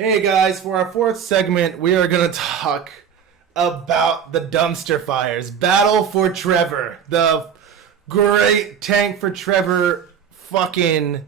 Hey guys, for our fourth segment, we are going to talk about the dumpster fires. Battle for Trevor. The great tank for Trevor fucking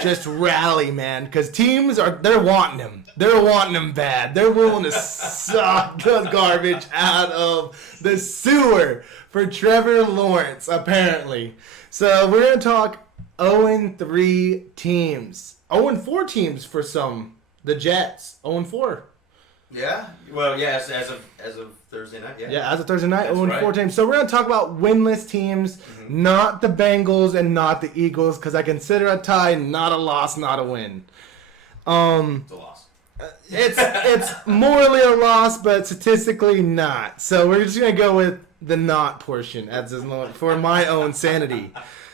just rally, man. Because teams they're wanting him. They're wanting him bad. They're willing to suck the garbage out of the sewer for Trevor Lawrence, apparently. So we're going to talk 0-3 teams. 0-4 teams for some. The Jets, 0-4. Yeah? Well, yes, as of Thursday night, yeah. Yeah, as of Thursday night, 0-4 right. teams. So we're going to talk about winless teams, not the Bengals and not the Eagles, because I consider a tie not a loss, not a win. It's a loss. It's morally a loss, but statistically not. So we're just going to go with the not portion for my own sanity.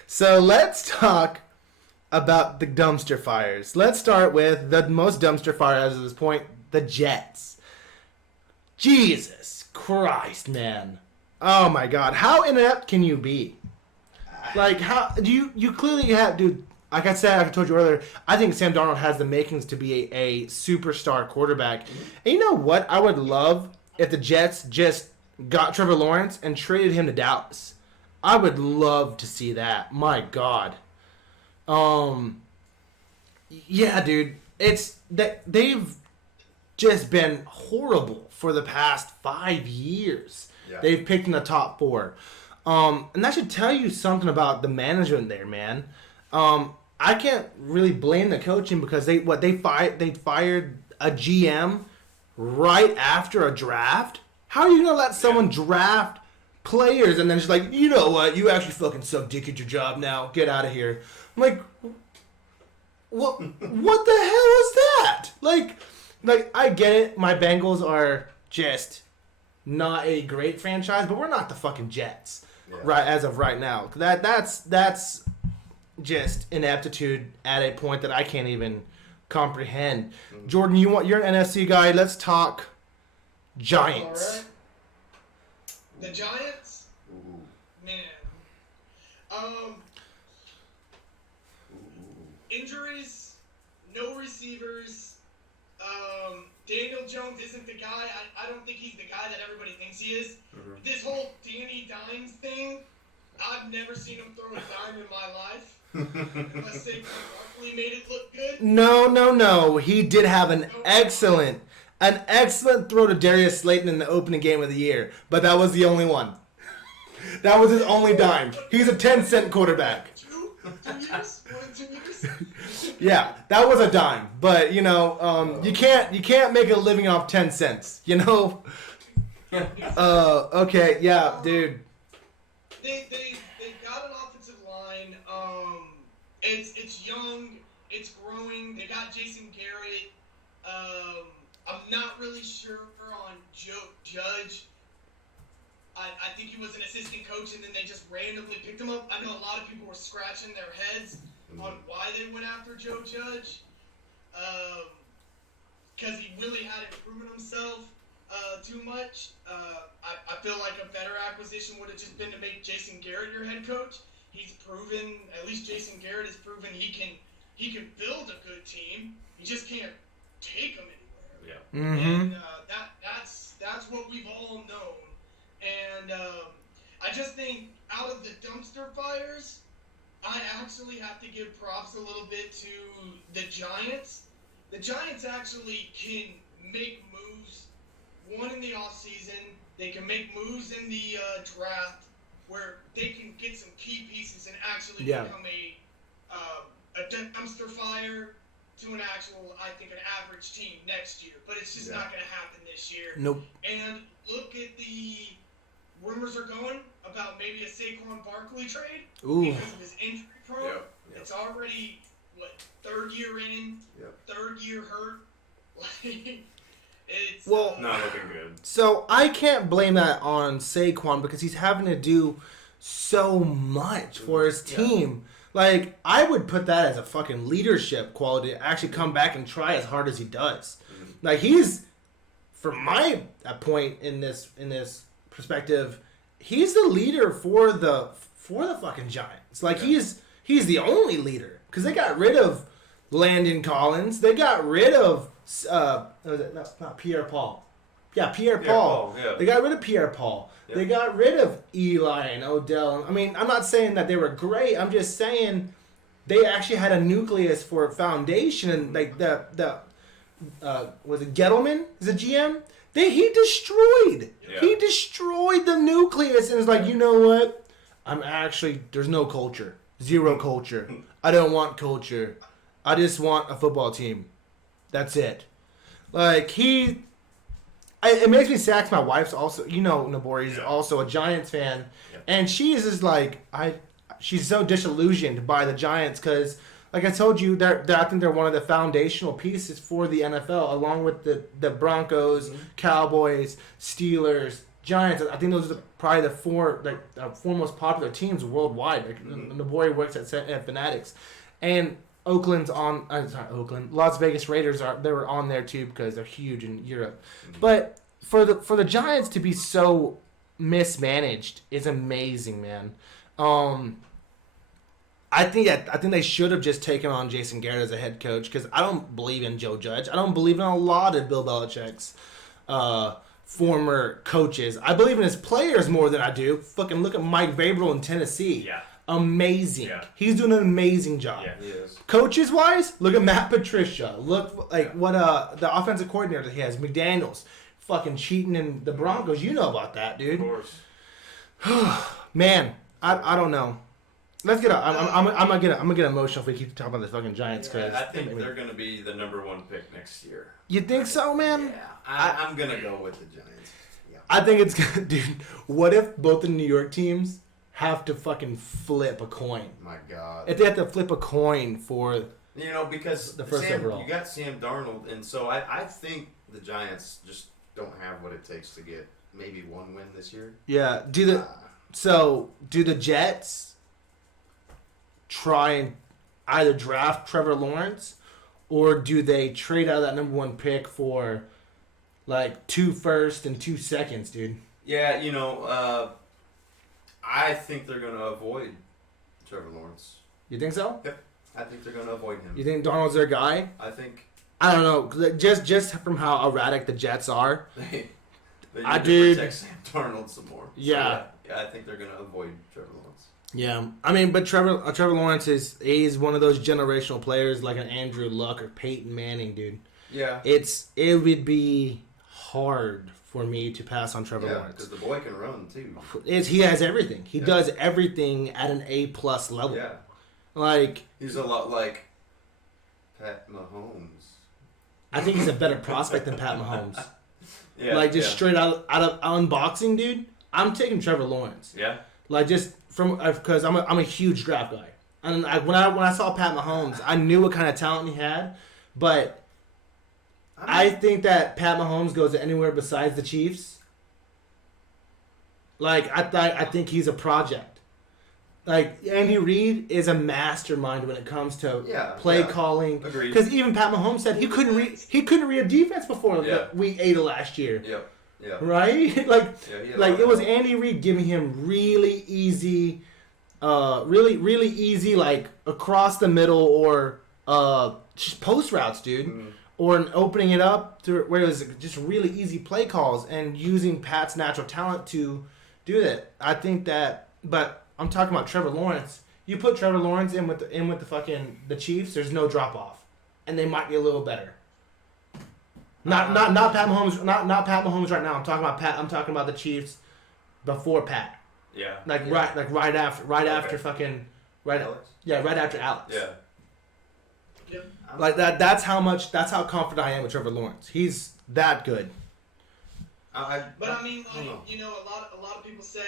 So let's talk about the dumpster fires. Let's start with the most dumpster fire as of this point, the Jets. Jesus Christ, man. Oh my God. How inept can you be? Like, how do you clearly have, dude, like I said, I told you earlier, I think Sam Darnold has the makings to be a superstar quarterback. And you know what? I would love if the Jets just got Trevor Lawrence and traded him to Dallas. I would love to see that. My God. Yeah, dude, it's that they've just been horrible for the past 5 years. Yeah. They've picked in the top 4. And that should tell you something about the management there, man. I can't really blame the coaching because they fired a GM right after a draft. How are you gonna let someone draft players and then just like, you know what, you actually fucking suck dick at your job now, get out of here. I'm like, what the hell is that? Like I get it. My Bengals are just not a great franchise, but we're not the fucking Jets, right? As of right now, that's just ineptitude at a point that I can't even comprehend. Jordan, you're an NFC guy. Let's talk Giants. All right. The Giants, man. Injuries, no receivers. Daniel Jones isn't the guy. I don't think he's the guy that everybody thinks he is. Mm-hmm. This whole Danny Dimes thing, I've never seen him throw a dime in my life. Unless Saquon Barkley made it look good. No. He did have an excellent throw to Darius Slayton in the opening game of the year, but that was the only one. That was his only dime. He's a 10-cent quarterback. 2 years? 1 and 2 years? Yeah, that was a dime, but you know, you can't make a living off 10 cents, you know. Okay, yeah, dude. They got an offensive line. It's young, it's growing. They got Jason Garrett. I'm not really sure on Joe Judge. I think he was an assistant coach, and then they just randomly picked him up. I know a lot of people were scratching their heads on why they went after Joe Judge, because he really hadn't proven himself too much. I feel like a better acquisition would have just been to make Jason Garrett your head coach. He's proven, at least Jason Garrett has proven he can build a good team. He just can't take them anywhere. Yeah. Mm-hmm. And that's what we've all known. And I just think out of the dumpster fires, I actually have to give props a little bit to the Giants. The Giants actually can make moves. One in the offseason, they can make moves in the draft where they can get some key pieces and actually become a dumpster fire to an actual, I think, an average team next year. But it's just not going to happen this year. Nope. And look at the rumors are going about maybe a Saquon Barkley trade because of his injury prone. Yep. It's already, third year in, third year hurt. It's not looking good. So I can't blame that on Saquon because he's having to do so much for his team. Like, I would put that as a fucking leadership quality to actually come back and try as hard as he does. Mm-hmm. Like, he's, from my point in this perspective, he's the leader for the fucking Giants. Like, he's the only leader because they got rid of Landon Collins. They got rid of was it? No, not Pierre-Paul. Yeah, Pierre-Paul. Pierre-Paul, yeah. They got rid of Pierre-Paul. Yeah. They got rid of Eli and Odell. I mean, I'm not saying that they were great. I'm just saying they actually had a nucleus for a foundation. And like was it Gettleman? Is it GM? He destroyed. Yeah. He destroyed the nucleus and was like, you know what? There's no culture. Zero culture. I don't want culture. I just want a football team. That's it. Like, it makes me sad 'cause my wife's also, Nabori's also a Giants fan. Yeah. And she is just like, she's so disillusioned by the Giants because, like I told you, I think they're one of the foundational pieces for the NFL, along with the Broncos, Cowboys, Steelers, Giants. I think those are probably the four most popular teams worldwide. Like, Nabori works at Fanatics, and Las Vegas Raiders they were on there too because they're huge in Europe. But for the Giants to be so mismanaged is amazing, man. I think they should have just taken on Jason Garrett as a head coach because I don't believe in Joe Judge. I don't believe in a lot of Bill Belichick's former coaches. I believe in his players more than I do. Fucking look at Mike Vrabel in Tennessee. Yeah. Amazing. Yeah. He's doing an amazing job. Yeah, he is. Coaches wise, look at Matt Patricia. Look what the offensive coordinator that he has, McDaniels, fucking cheating in the Broncos. You know about that, dude. Of course. Man, I don't know. Let's get up. I'm gonna get emotional if we keep talking about the fucking Giants. Cause I think they're gonna be the number 1 pick next year. You think so, man? Yeah, I'm gonna go with the Giants. Yeah. I think it's gonna, dude. What if both the New York teams have to fucking flip a coin? My God. If they have to flip a coin for Because the first overall. you got Sam Darnold, and so I think the Giants just don't have what it takes to get maybe one win this year. yeah. Do the Jets try and either draft Trevor Lawrence or do they trade out of that number 1 pick for like 2 firsts and 2 seconds, dude? yeah, I think they're gonna avoid Trevor Lawrence. You think so? Yep, I think they're gonna avoid him. You think Donald's their guy? I think I don't know. 'Cause just from how erratic the Jets are. they need I to did- protect Sam Darnold some more. So, Yeah. I think they're gonna avoid Trevor Lawrence. Yeah, I mean, but Trevor Lawrence he's one of those generational players like an Andrew Luck or Peyton Manning, dude. Yeah. It would be hard for me to pass on Trevor Yeah, Lawrence. because the boy can run too. He has everything. He Yeah. does everything at an A+ level. Yeah. Like, He's a lot like Pat Mahomes. I think he's a better prospect than Pat Mahomes. Yeah. Like, just straight out of unboxing, dude. I'm taking Trevor Lawrence. Yeah. Like, just because I'm a huge draft guy, and when I saw Pat Mahomes, I knew what kind of talent he had, but I think that Pat Mahomes goes anywhere besides the Chiefs. Like, I think he's a project. Like, Andy Reid is a mastermind when it comes to play calling. Agreed. Because even Pat Mahomes said he couldn't read a defense before week 8 of last year. Yep. Yeah. Right? Yeah, he had it was Andy Reid giving him really easy, really easy, like across the middle or just post routes, dude. Mm-hmm. Or opening it up to where it was just really easy play calls and using Pat's natural talent to do that. I think that, but I'm talking about Trevor Lawrence. You put Trevor Lawrence in with the Chiefs, there's no drop off, and they might be a little better. Not Pat Mahomes. Not Pat Mahomes right now. I'm talking about Pat. I'm talking about the Chiefs before Pat. Yeah. Right after fucking Alex? right after Alex. Yeah. Yep. Like that. That's how confident I am with Trevor Lawrence. He's that good. But I mean, I don't know. a lot of people said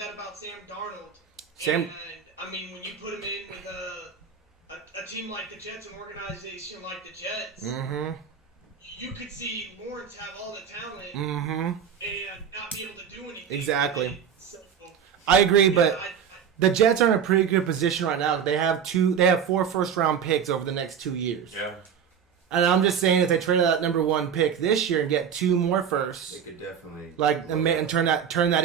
that about Sam Darnold. Sam- And I mean, when you put him in with a team like the Jets, an organization like the Jets, Mm-hmm. you could see Lawrence have all the talent Mm-hmm. and not be able to do anything. Exactly. So, I agree, but I- the Jets are in a pretty good position right now. They have 4 first-round picks over the next 2 years. Yeah. And I'm just saying, if they trade that number 1 pick this year and get 2 more firsts, They could definitely and turn that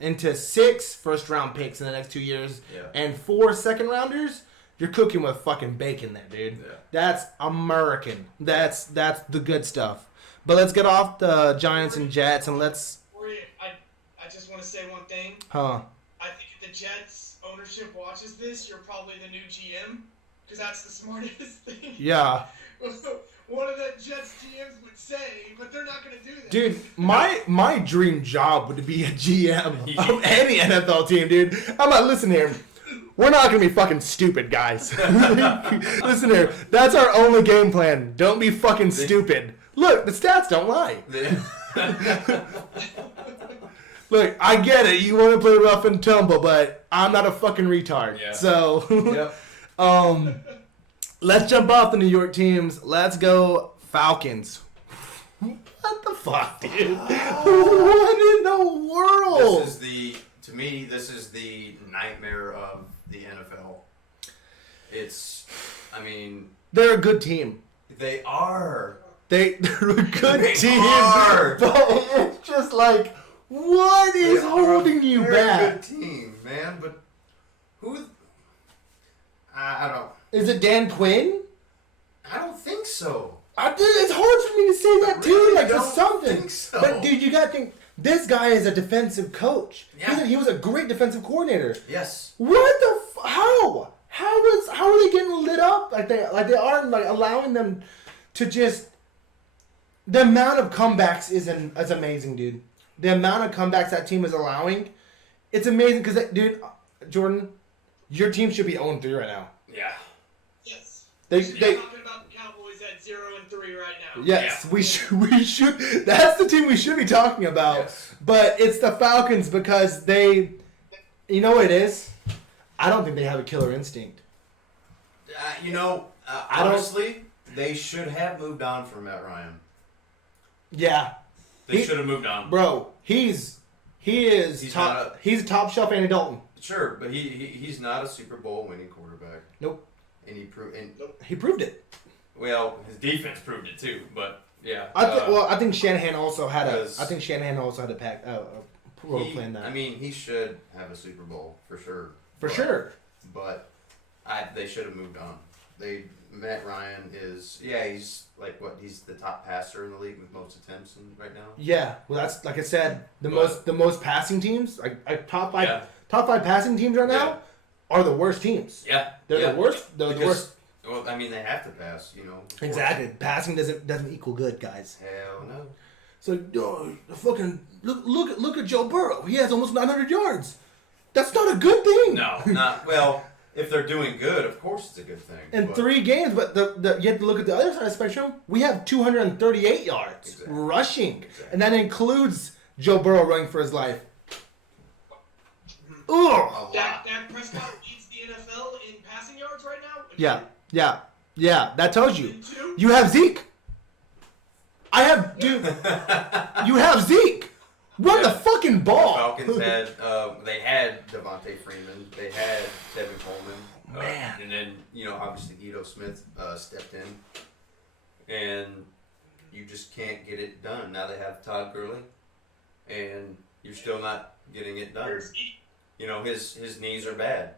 into 6 first-round picks in the next 2 years, Yeah. and 4 second-rounders, You're cooking with fucking bacon there, dude. Yeah. That's American. That's the good stuff. But let's get off the Giants and Jets and let's... I just want to say one thing. Huh. I think if the Jets ownership watches this, you're probably the new GM. Because that's the smartest thing. Yeah. One of the Jets GMs would say, but they're not going to do that. Dude, my dream job would be a GM of any NFL team, dude. I'm not, listen here. We're not going to be fucking stupid, guys. Listen here. That's our only game plan. Don't be fucking stupid. Look, the stats don't lie. Look, I get it. You want to play rough and tumble, but I'm not a fucking retard. Yeah. So, Yep. Let's jump off the New York teams. Let's go Falcons. What the fuck, dude? What in the world? This is the nightmare of the NFL. They're a good team. They are. They're a good They team. are. But it's just like, what is holding you Very back? good team, man. But who? I don't. Is it Dan Quinn? I don't think so. It's hard for me to say that too, really like for don't something. think so. But dude, you gotta think this guy is a defensive coach. Yeah. He was a great defensive coordinator. Yes. What the? How? How are they getting lit up? Like they aren't like allowing them to just. The amount of comebacks is amazing, dude. The amount of comebacks that team is allowing, it's amazing because, dude, Jordan, your team should be 0-3 right now. Yeah. Yes. They talking about the Cowboys at 0-3 right now. Yes, we should. That's the team we should be talking about. Yes. But it's the Falcons because they, you know what it is? I don't think they have a killer instinct. Honestly, they should have moved on from Matt Ryan. Yeah. They should have moved on. Bro, he's top. He's a top shelf Andy Dalton. Sure, but he's not a Super Bowl winning quarterback. Nope. And He proved it. Well, His defense proved it too, but yeah. I think Shanahan also had a pack role play in that. I mean, he should have a Super Bowl for sure. But they should have moved on. Matt Ryan is he's he's the top passer in the league with most attempts right now. Yeah, well that's like I said, the most passing teams, top five passing teams right now are the worst teams. Yeah. They're the worst. They're the worst. Well, I mean, they have to pass, Exactly. Passing doesn't equal good, guys. Hell no. So fucking look at Joe Burrow. He has almost 900 yards. That's not a good thing. No. Not well. If they're doing good, of course it's a good thing. In 3 games, but you have to look at the other side of the spectrum. We have 238 yards rushing, and that includes Joe Burrow running for his life. Ugh. Dak Prescott leads the NFL in passing yards right now. Yeah. That tells you. You have Zeke. You have Zeke. Run the fucking ball. Falcons had they had Devontae Freeman, they had Tevin Coleman, Man. and then obviously Ito Smith stepped in, and you just can't get it done. Now they have Todd Gurley, and you're still not getting it done. His knees are bad.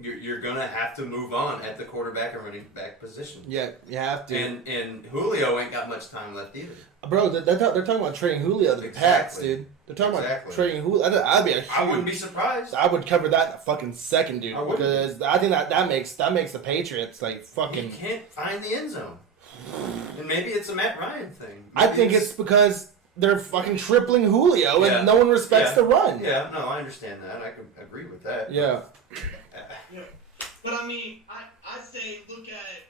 You're gonna have to move on at the quarterback and running back position. Yeah, you have to. And Julio ain't got much time left either. Bro, they're talking about trading Julio to the Pats, dude. They're talking about trading Julio. I wouldn't be surprised. I would cover that in a fucking second, dude. Because I think that makes the Patriots like fucking. You can't find the end zone. And maybe it's a Matt Ryan thing. I think it's because they're fucking tripling Julio and no one respects the run. Yeah, no, I understand that. I can agree with that. Yeah. But I mean, I say look at.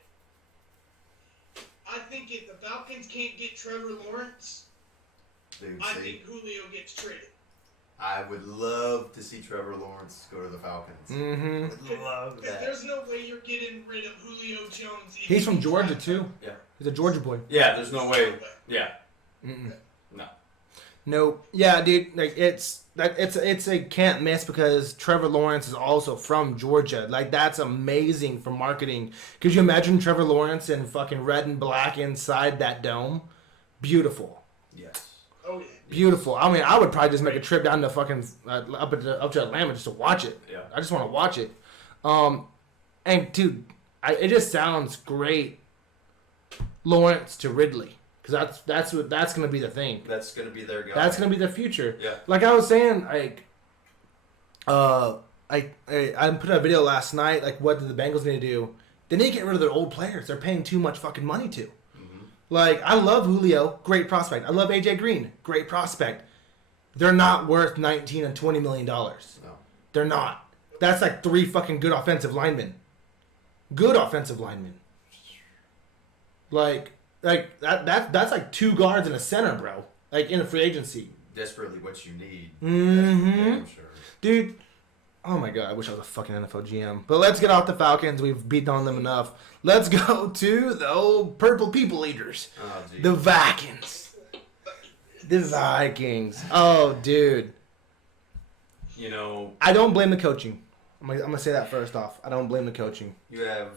I think if the Falcons can't get Trevor Lawrence, I think Julio gets traded. I would love to see Trevor Lawrence go to the Falcons. Mm-hmm. I would love that. There's no way you're getting rid of Julio Jones. He's from Georgia too. Yeah. He's a Georgia boy. Yeah, there's no way. Yeah. Mm-mm. No. Nope. Yeah, dude. Like it's a can't miss because Trevor Lawrence is also from Georgia. Like that's amazing for marketing. Could you imagine Trevor Lawrence in fucking red and black inside that dome? Beautiful. Yes. Oh yeah. Beautiful. I mean, I would probably just make a trip down to fucking up to Atlanta just to watch it. Yeah. I just want to watch it. And dude, it just sounds great. Lawrence to Ridley, because that's going to be the thing. That's going to be their guy. That's going to be the future. Yeah. Like I was saying, like, I put a video last night. Like, what did the Bengals need to do? They need to get rid of their old players. They're paying too much fucking money to. Mm-hmm. Like, I love Julio, great prospect. I love AJ Green, great prospect. They're not worth $19 and $20 million. No. They're not. That's like 3 fucking good offensive linemen. Good offensive linemen. Like that's like 2 guards and a center, bro. Like in a free agency. Desperately what you need. Mm-hmm. Sure. Dude. Oh my god, I wish I was a fucking NFL GM. But let's get off the Falcons. We've beaten on them enough. Let's go to the old purple people eaters. Oh, geez. The Vikings. The Vikings. Oh, dude. You know, I don't blame the coaching. I'm gonna say that first off. I don't blame the coaching. You have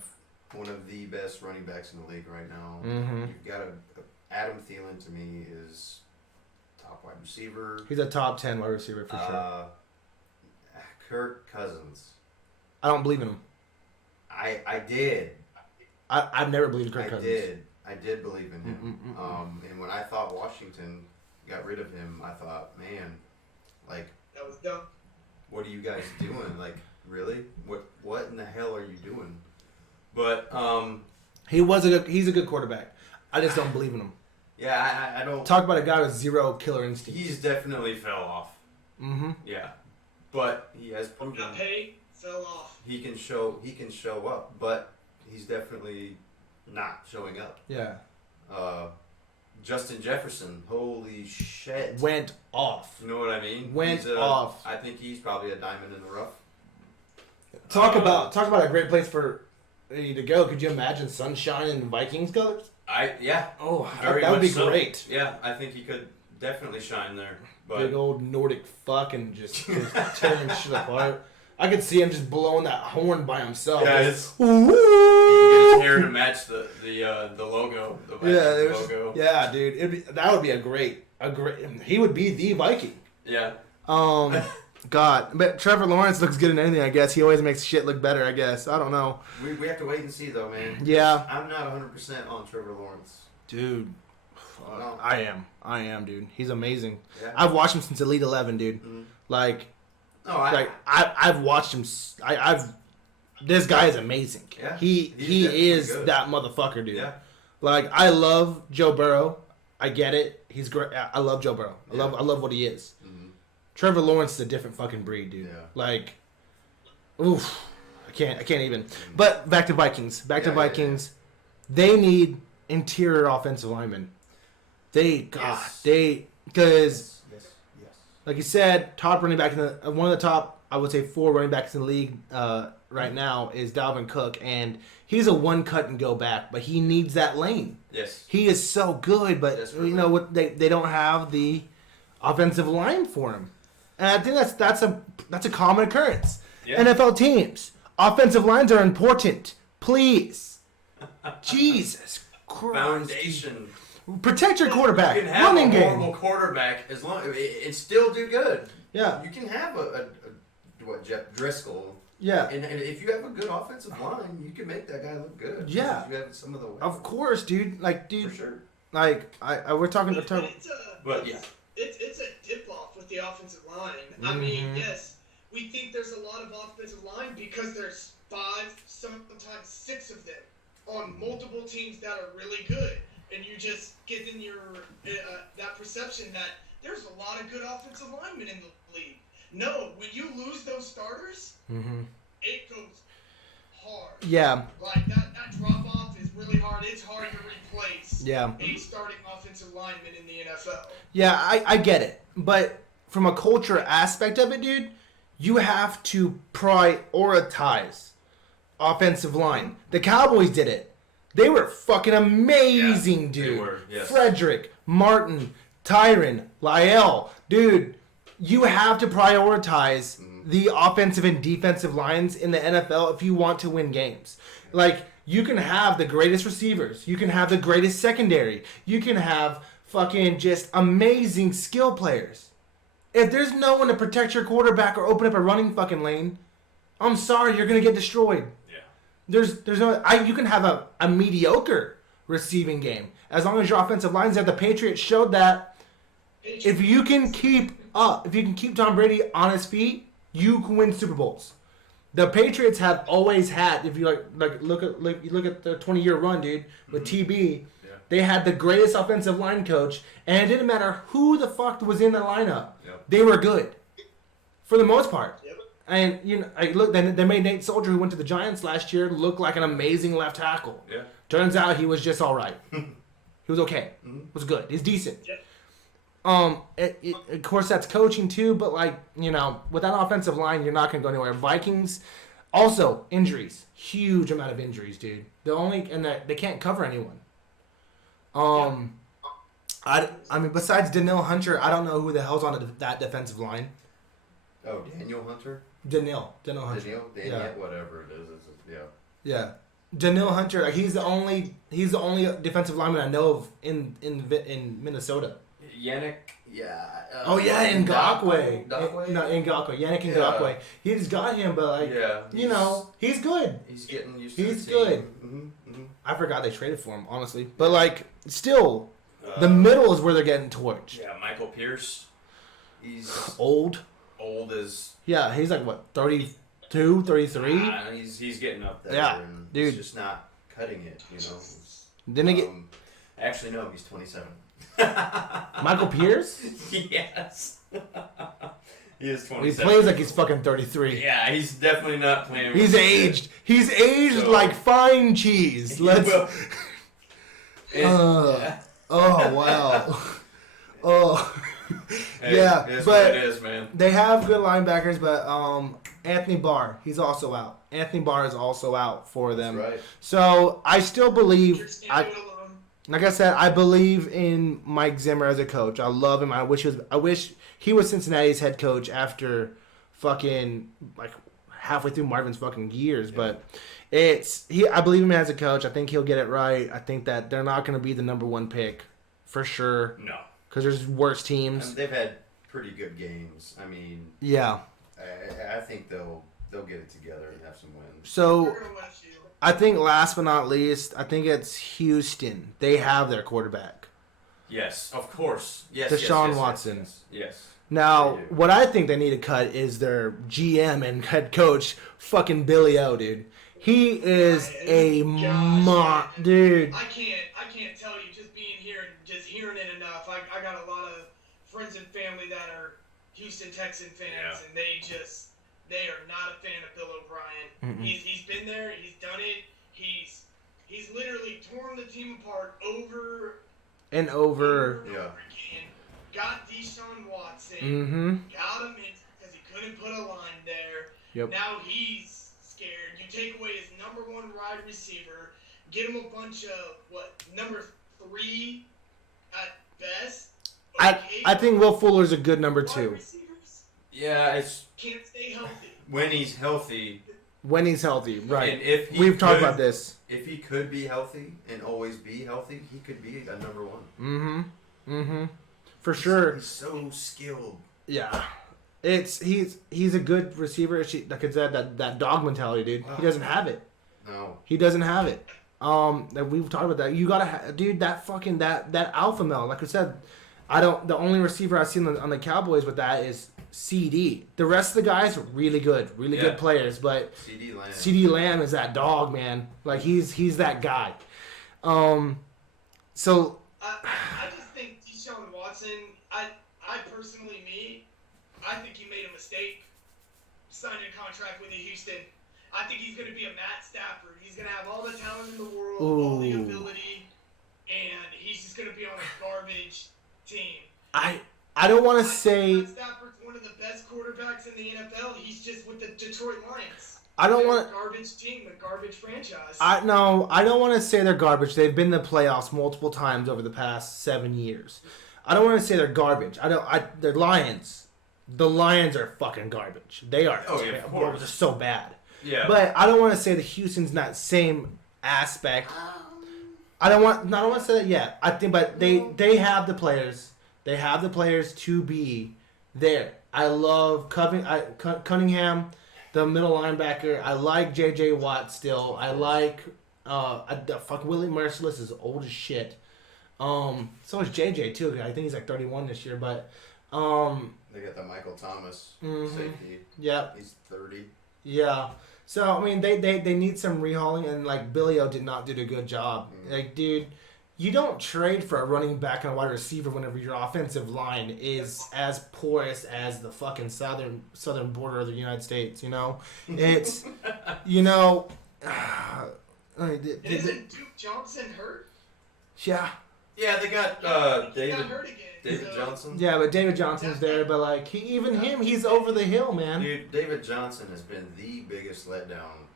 one of the best running backs in the league right now. Mm-hmm. You've got Adam Thielen, to me, is top wide receiver. He's a top 10 wide receiver for sure. Kirk Cousins. I don't believe in him. I did. I've never believed in Kirk Cousins. I did believe in him. And when I thought Washington got rid of him, I thought, man, like, that was dumb. What are you guys doing? Like, really? What in the hell are you doing? But he's a good quarterback. I just don't believe in him. Yeah, I don't talk about a guy with 0 killer instinct. He's definitely fell off. Mm-hmm. Yeah, but he has proven got paid, fell off. He can show up, but he's definitely not showing up. Yeah. Justin Jefferson, holy shit, went off. You know what I mean? Went off. I think he's probably a diamond in the rough. Talk about a great place for you to go. Could you imagine sunshine in Vikings colors? Oh, that would be great. Yeah, I think he could definitely shine there. But big old Nordic fuck and just tearing shit apart. I could see him just blowing that horn by himself. Yeah, he can get his hair to match the logo. The Vikings logo. Yeah, dude. That would be a great. He would be the Viking. Yeah. God, but Trevor Lawrence looks good in anything, I guess. He always makes shit look better, I guess. I don't know. We have to wait and see, though, man. Yeah. I'm not 100% on Trevor Lawrence. Dude. No. I am, dude. He's amazing. Yeah. I've watched him since Elite 11, dude. Mm-hmm. I've watched him. This guy is amazing. Yeah. He is good. That motherfucker, dude. Yeah. Like, I love Joe Burrow. I get it. He's great. I love Joe Burrow. I love what he is. Mm-hmm. Trevor Lawrence is a different fucking breed, dude. Yeah. Like, oof. I can't even. But back to Vikings. Vikings. Yeah. They need interior offensive linemen. Because like you said, top running back one of the top, I would say 4 running backs in the league right now is Dalvin Cook, and he's a one cut and go back, but he needs that lane. Yes, he is so good, but you know what? They don't have the offensive line for him, and I think that's a common occurrence. Yeah. NFL teams, offensive lines are important. Please, Jesus Christ, foundation. Protect your quarterback. You can have running a game. horrible quarterback as long it still do good. Yeah. You can have Jeff Driscoll. Yeah. And if you have a good offensive line, you can make that guy look good. Yeah. You have some of the weapons. Of course, dude. Like, dude. For sure. Like, we're talking. But yeah. It's a dip off with the offensive line. Mm-hmm. I mean, yes, we think there's a lot of offensive line because there's 5, sometimes 6 of them on multiple teams that are really good. And you just get in your that perception that there's a lot of good offensive linemen in the league. No, when you lose those starters, it goes hard. Yeah. Like that drop off is really hard. It's hard to replace a starting offensive lineman in the NFL. Yeah, I get it. But from a culture aspect of it, dude, you have to prioritize offensive line. The Cowboys did it. They were fucking amazing, dude. They were, yes. Frederick, Martin, Tyron, Lyle. Dude, you have to prioritize the offensive and defensive lines in the NFL if you want to win games. Like, you can have the greatest receivers. You can have the greatest secondary. You can have fucking just amazing skill players. If there's no one to protect your quarterback or open up a running fucking lane, I'm sorry, you're going to get destroyed. there's no you can have a mediocre receiving game as long as your offensive line's there. The Patriots showed that if you can keep Tom Brady on his feet, you can win Super Bowls. The Patriots have always had, if you look at the 20-year run, dude, with TB, they had the greatest offensive line coach, and it didn't matter who the fuck was in the lineup. Yep. They were good for the most part. Yep. And they made Nate Soldier, who went to the Giants last year, look like an amazing left tackle. Yeah. Turns out he was just all right. He was okay. Was good. He's decent. Yep. Of course that's coaching too, but with that offensive line, you're not gonna go anywhere. Vikings, also injuries, huge amount of injuries, dude. They can't cover anyone. I mean, besides Danielle Hunter, I don't know who the hell's on that defensive line. Oh, Daniel Hunter. Danielle Hunter. Danielle, whatever it is. Yeah. Danielle Hunter, he's the only defensive lineman I know of in Minnesota. Yannick. Yeah. Ngakoue. Ngakoue. Yannick Ngakoue. He just got him, but he's good. He's getting used to He's good. Mm-hmm. I forgot they traded for him, honestly. But still, the middle is where they're getting towards. Yeah, Michael Pierce. He's old. Old as. Yeah, he's 32, 33. He's getting up there. Yeah, and dude. He's just not cutting it, Didn't he get? Actually, no. He's 27. Michael Pierce? Yes. He is 27. He plays like he's fucking 33. Yeah, he's definitely not playing. He's aged. He's aged like fine cheese. Oh, wow. Oh. Hey, yeah, it is but what it is, man. They have good linebackers, but Anthony Barr, he's also out. Anthony Barr is also out for them. That's right. So I still believe, like I said, I believe in Mike Zimmer as a coach. I love him. I wish he was Cincinnati's head coach after fucking halfway through Marvin's fucking years. Yeah. But I believe him as a coach. I think he'll get it right. I think that they're not going to be the number one pick for sure. No. Because there's worse teams. And they've had pretty good games. I mean, yeah. I think they'll get it together and have some wins. So, I think last but not least, I think it's Houston. They have their quarterback. Yes, of course. Yes, Deshaun Watson. Yes. Now, what I think they need to cut is their GM and head coach, fucking Billy O, dude. He is dude. I can't tell you, just being here and just hearing it enough. I got a lot of friends and family that are Houston Texan fans, and they are not a fan of Bill O'Brien. Mm-mm. He's been there, he's done it. He's literally torn the team apart over and over again. Got Deshaun Watson, got him in because he couldn't put a line there. Yep. Now he's scared. You take away his number one wide receiver, get him a bunch of number 3 at best. Okay. I think Will Fuller's a good number 2. Yeah, it's can't stay healthy. When he's healthy. When he's healthy, right? And if we've talked about this. If he could be healthy and always be healthy, he could be a number 1. For sure. He's so skilled. Yeah. He's a good receiver. Like I said, that dog mentality, dude. He doesn't have it. No. He doesn't have it. We've talked about that. You gotta, dude. That fucking that alpha male. Like I said, the only receiver I've seen on the Cowboys with that is CD. The rest of the guys are really good players, but CD Lamb is that dog, man. Like he's that guy. So I just think Deshaun Watson. I personally, I think he made a mistake signing a contract with Houston. I think he's going to be a Matt Stafford. He's going to have all the talent in the world, all the ability, and he's just going to be on a garbage team. I don't want to say Matt Stafford's one of the best quarterbacks in the NFL. He's just with the Detroit Lions. I don't want a garbage team, a garbage franchise. I don't want to say they're garbage. They've been in the playoffs multiple times over the past 7 years. I don't want to say they're garbage. They're Lions. The Lions are fucking garbage. They are. They're so bad. Yeah. But I don't want to say the Houston's not same aspect. I don't want to say that yet. I think, but they have the players. They have the players to be there. I love Cunningham. the middle linebacker. I like J.J. Watt still. I like Willie Merciless is old as shit. So is J.J. too. I think he's like 31 this year, but they got the Michael Thomas safety. Yeah, he's 30. Yeah. So I mean, they need some rehauling, and like Billy O did not do a good job. Like, dude, you don't trade for a running back and a wide receiver whenever your offensive line is as porous as the fucking southern border of the United States. You know, it's isn't Duke Johnson hurt? Yeah. Yeah, they got David. Got hurt again. David Johnson. Yeah, but David Johnson's there, but like he's over the hill, man. Dude, David Johnson has been the biggest letdown.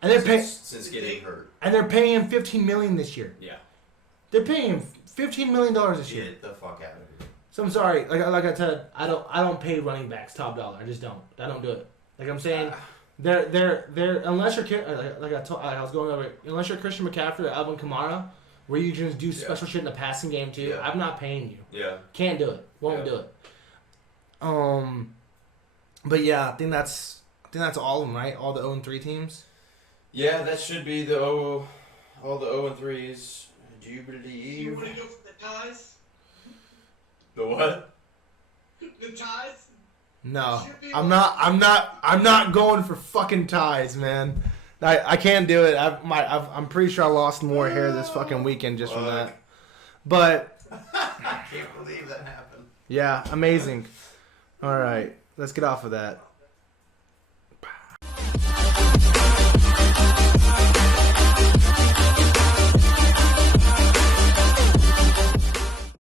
And they're since getting hurt. And they're paying $15 million this year. Yeah. They're paying $15 million this year. Get the fuck out of here. So I'm sorry, like I said, I don't pay running backs top dollar. I just don't. I don't do it. Like I'm saying, they're unless you're I was going over it, unless you're Christian McCaffrey or Alvin Kamara, where you can just do special shit in the passing game too. Yeah. I'm not paying you. Yeah. Can't do it. Won't do it. But yeah, I think that's all of them, right? All the 0-3 teams. Yeah, that should be all the 0-3s. Do you believe? You want to go for the ties? The what? The ties? No, I'm not going for fucking ties, man. I can't do it. I'm pretty sure I lost more hair this fucking weekend just from that. But I can't believe that happened. yeah, amazing. All right, let's get off of that.